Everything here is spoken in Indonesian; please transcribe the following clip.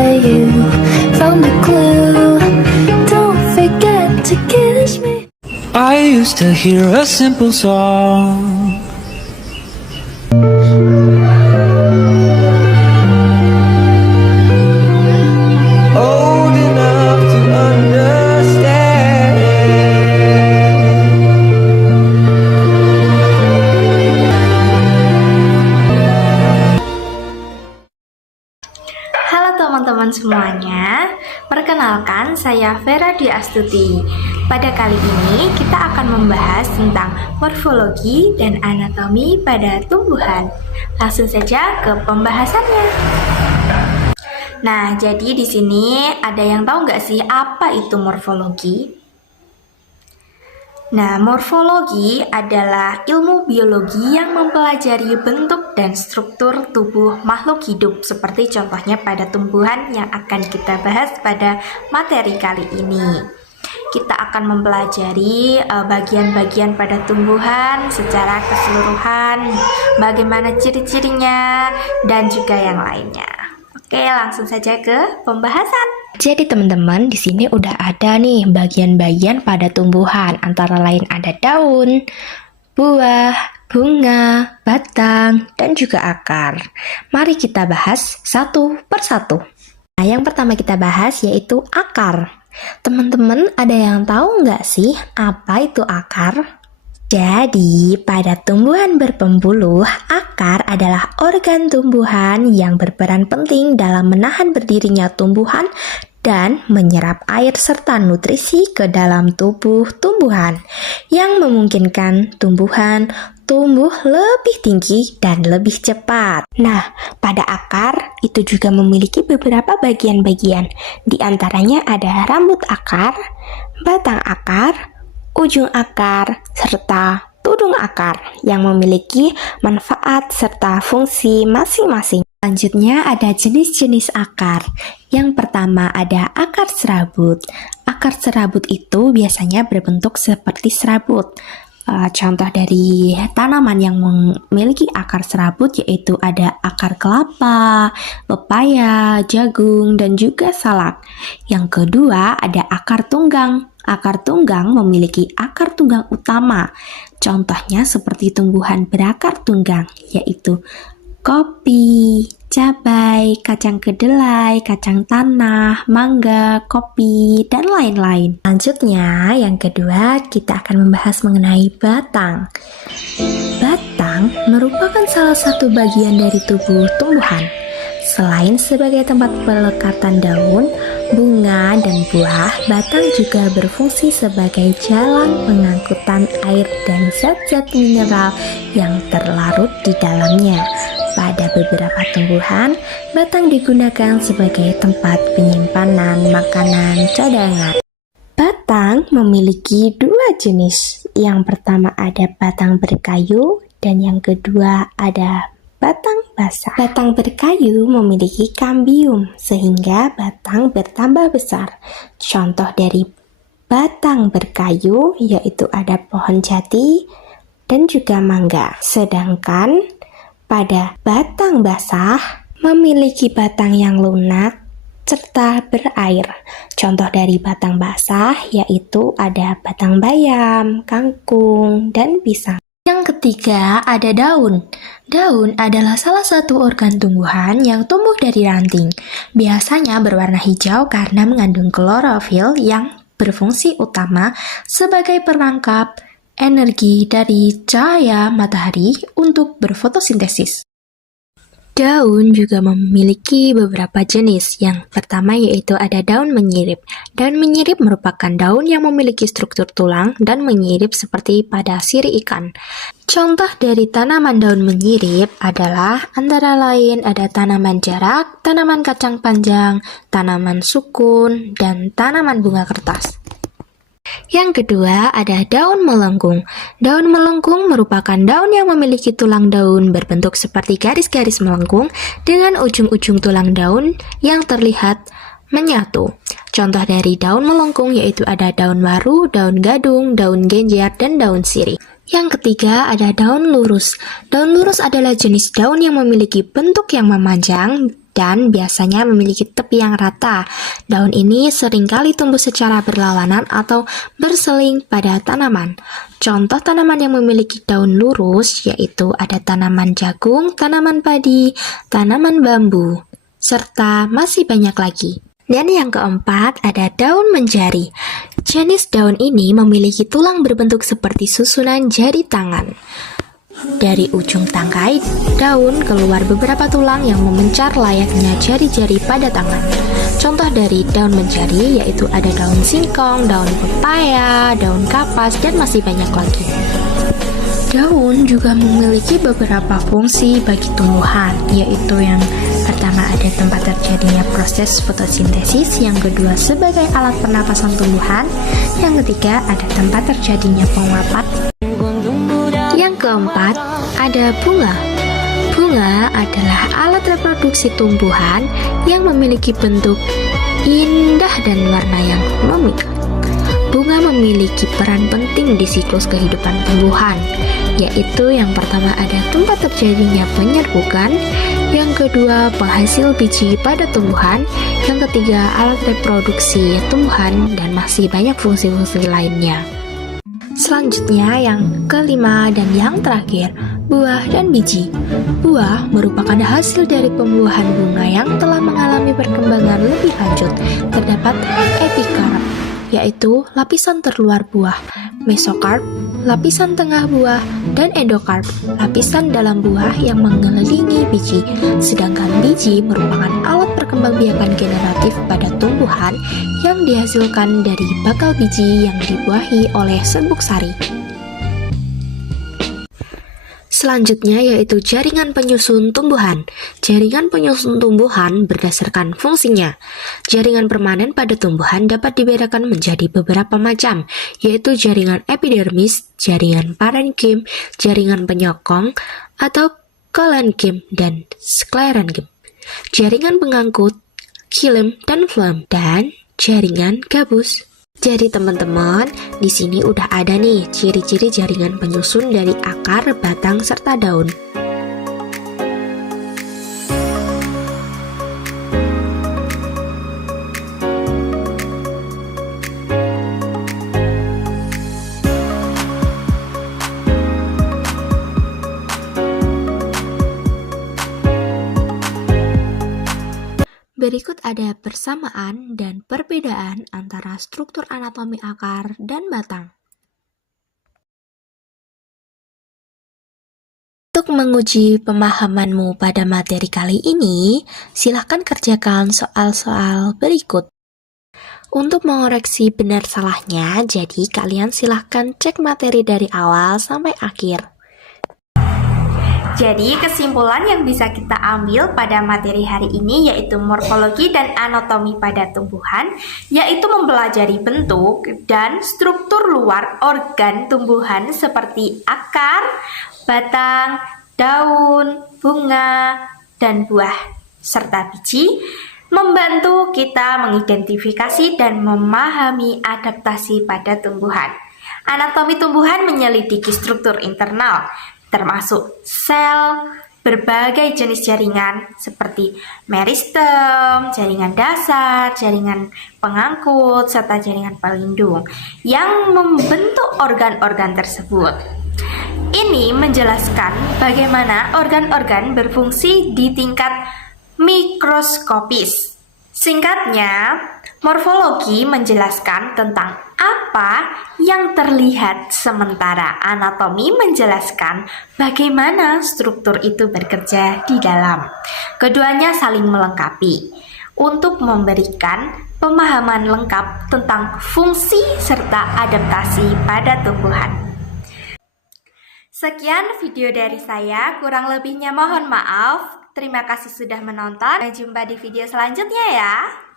by you. Found a clue. Don't forget to kiss me. I used to hear a simple song. Old enough to understand. Halo teman-teman semuanya, perkenalkan saya Vera Dwi Astuti. Pada kali ini kita akan membahas tentang morfologi dan anatomi pada tumbuhan. Langsung saja ke pembahasannya. Nah, jadi di sini ada yang tahu nggak sih apa itu morfologi? Nah, morfologi adalah ilmu biologi yang mempelajari bentuk dan struktur tubuh makhluk hidup, seperti contohnya pada tumbuhan yang akan kita bahas pada materi kali ini. Kita akan mempelajari bagian-bagian pada tumbuhan secara keseluruhan, bagaimana ciri-cirinya, dan juga yang lainnya. Oke, langsung saja ke pembahasan. Jadi teman-teman, di sini udah ada nih bagian-bagian pada tumbuhan, antara lain ada daun, buah, bunga, batang, dan juga akar. Mari kita bahas satu persatu. Nah, yang pertama kita bahas yaitu akar. Teman-teman, ada yang tahu nggak sih apa itu akar? Jadi, pada tumbuhan berpembuluh, akar adalah organ tumbuhan yang berperan penting dalam menahan berdirinya tumbuhan dan menyerap air serta nutrisi ke dalam tubuh tumbuhan, yang memungkinkan tumbuhan tumbuh lebih tinggi dan lebih cepat. Nah, pada akar itu juga memiliki beberapa bagian-bagian. Di antaranya ada rambut akar, batang akar, ujung akar, serta tudung akar yang memiliki manfaat serta fungsi masing-masing. Selanjutnya ada jenis-jenis akar. Yang pertama ada akar serabut. Akar serabut itu biasanya berbentuk seperti serabut. Contoh dari tanaman yang memiliki akar serabut yaitu ada akar kelapa, pepaya, jagung, dan juga salak. Yang kedua ada akar tunggang. Akar tunggang memiliki akar tunggang utama. Contohnya seperti tumbuhan berakar tunggang, yaitu kopi, cabai, kacang kedelai, kacang tanah, mangga, kopi, dan lain-lain. Selanjutnya, yang kedua, kita akan membahas mengenai batang. Batang merupakan salah satu bagian dari tubuh tumbuhan. Selain sebagai tempat pelekatan daun, bunga, dan buah, batang juga berfungsi sebagai jalan pengangkutan air dan zat-zat mineral yang terlarut di dalamnya. Pada beberapa tumbuhan, batang digunakan sebagai tempat penyimpanan makanan cadangan. Batang memiliki dua jenis. Yang pertama ada batang berkayu dan yang kedua ada batang basah. Batang berkayu memiliki kambium sehingga batang bertambah besar. Contoh dari batang berkayu yaitu ada pohon jati dan juga mangga. Sedangkan pada batang basah memiliki batang yang lunak serta berair. Contoh dari batang basah yaitu ada batang bayam, kangkung, dan pisang. Yang ketiga ada daun. Daun adalah salah satu organ tumbuhan yang tumbuh dari ranting. Biasanya berwarna hijau karena mengandung klorofil yang berfungsi utama sebagai perangkap energi dari cahaya matahari untuk berfotosintesis. Daun juga memiliki beberapa jenis. Yang pertama yaitu ada daun menyirip. Daun menyirip merupakan daun yang memiliki struktur tulang dan menyirip seperti pada sirip ikan. Contoh dari tanaman daun menyirip adalah antara lain ada tanaman jarak, tanaman kacang panjang, tanaman sukun, dan tanaman bunga kertas. Yang kedua ada daun melengkung. Daun melengkung merupakan daun yang memiliki tulang daun berbentuk seperti garis-garis melengkung dengan ujung-ujung tulang daun yang terlihat menyatu. Contoh dari daun melengkung yaitu ada daun waru, daun gadung, daun genjer, dan daun sirih. Yang ketiga ada daun lurus. Daun lurus adalah jenis daun yang memiliki bentuk yang memanjang dan biasanya memiliki tepi yang rata. Daun ini seringkali tumbuh secara berlawanan atau berseling pada tanaman. Contoh tanaman yang memiliki daun lurus yaitu ada tanaman jagung, tanaman padi, tanaman bambu, serta masih banyak lagi. Dan yang keempat ada daun menjari. Jenis daun ini memiliki tulang berbentuk seperti susunan jari tangan. Dari ujung tangkai daun keluar beberapa tulang yang memencar layaknya jari-jari pada tangan. Contoh dari daun menjari yaitu ada daun singkong, daun pepaya, daun kapas, dan masih banyak lagi. Daun juga memiliki beberapa fungsi bagi tumbuhan, yaitu yang pertama ada tempat terjadinya proses fotosintesis, yang kedua sebagai alat pernapasan tumbuhan, yang ketiga ada tempat terjadinya penguapan, yang keempat ada bunga. Bunga adalah alat reproduksi tumbuhan yang memiliki bentuk indah dan warna yang memikat. Bunga memiliki peran penting di siklus kehidupan tumbuhan, yaitu yang pertama ada tempat terjadinya penyerbukan, yang kedua penghasil biji pada tumbuhan, yang ketiga alat reproduksi tumbuhan, dan masih banyak fungsi-fungsi lainnya. Selanjutnya yang kelima dan yang terakhir, buah dan biji. Buah merupakan hasil dari pembuahan bunga yang telah mengalami perkembangan lebih lanjut. Terdapat epikarp, yaitu lapisan terluar buah, mesokarp, lapisan tengah buah, dan endokarp, lapisan dalam buah yang mengelilingi biji. Sedangkan biji merupakan alat perkembangbiakan generatif pada tumbuhan yang dihasilkan dari bakal biji yang dibuahi oleh serbuk sari. Selanjutnya yaitu jaringan penyusun tumbuhan. Jaringan penyusun tumbuhan berdasarkan fungsinya. Jaringan permanen pada tumbuhan dapat dibedakan menjadi beberapa macam, yaitu jaringan epidermis, jaringan parenkim, jaringan penyokong atau kolenkim, dan sklerenkim. Jaringan pengangkut, xilem dan phloem, dan jaringan gabus. Jadi teman-teman, di sini udah ada nih ciri-ciri jaringan penyusun dari akar, batang, serta daun. Berikut ada persamaan dan perbedaan antara struktur anatomi akar dan batang. Untuk menguji pemahamanmu pada materi kali ini, silahkan kerjakan soal-soal berikut. Untuk mengoreksi benar salahnya, jadi kalian silahkan cek materi dari awal sampai akhir. Jadi kesimpulan yang bisa kita ambil pada materi hari ini yaitu morfologi dan anatomi pada tumbuhan, yaitu mempelajari bentuk dan struktur luar organ tumbuhan seperti akar, batang, daun, bunga, dan buah, serta biji, membantu kita mengidentifikasi dan memahami adaptasi pada tumbuhan. Anatomi tumbuhan menyelidiki struktur internal, termasuk sel, berbagai jenis jaringan seperti meristem, jaringan dasar, jaringan pengangkut, serta jaringan pelindung yang membentuk organ-organ tersebut. Ini menjelaskan bagaimana organ-organ berfungsi di tingkat mikroskopis. Singkatnya, morfologi menjelaskan tentang apa yang terlihat, sementara anatomi menjelaskan bagaimana struktur itu bekerja di dalam. Keduanya saling melengkapi untuk memberikan pemahaman lengkap tentang fungsi serta adaptasi pada tumbuhan. Sekian video dari saya, kurang lebihnya mohon maaf. Terima kasih sudah menonton. Sampai jumpa di video selanjutnya ya.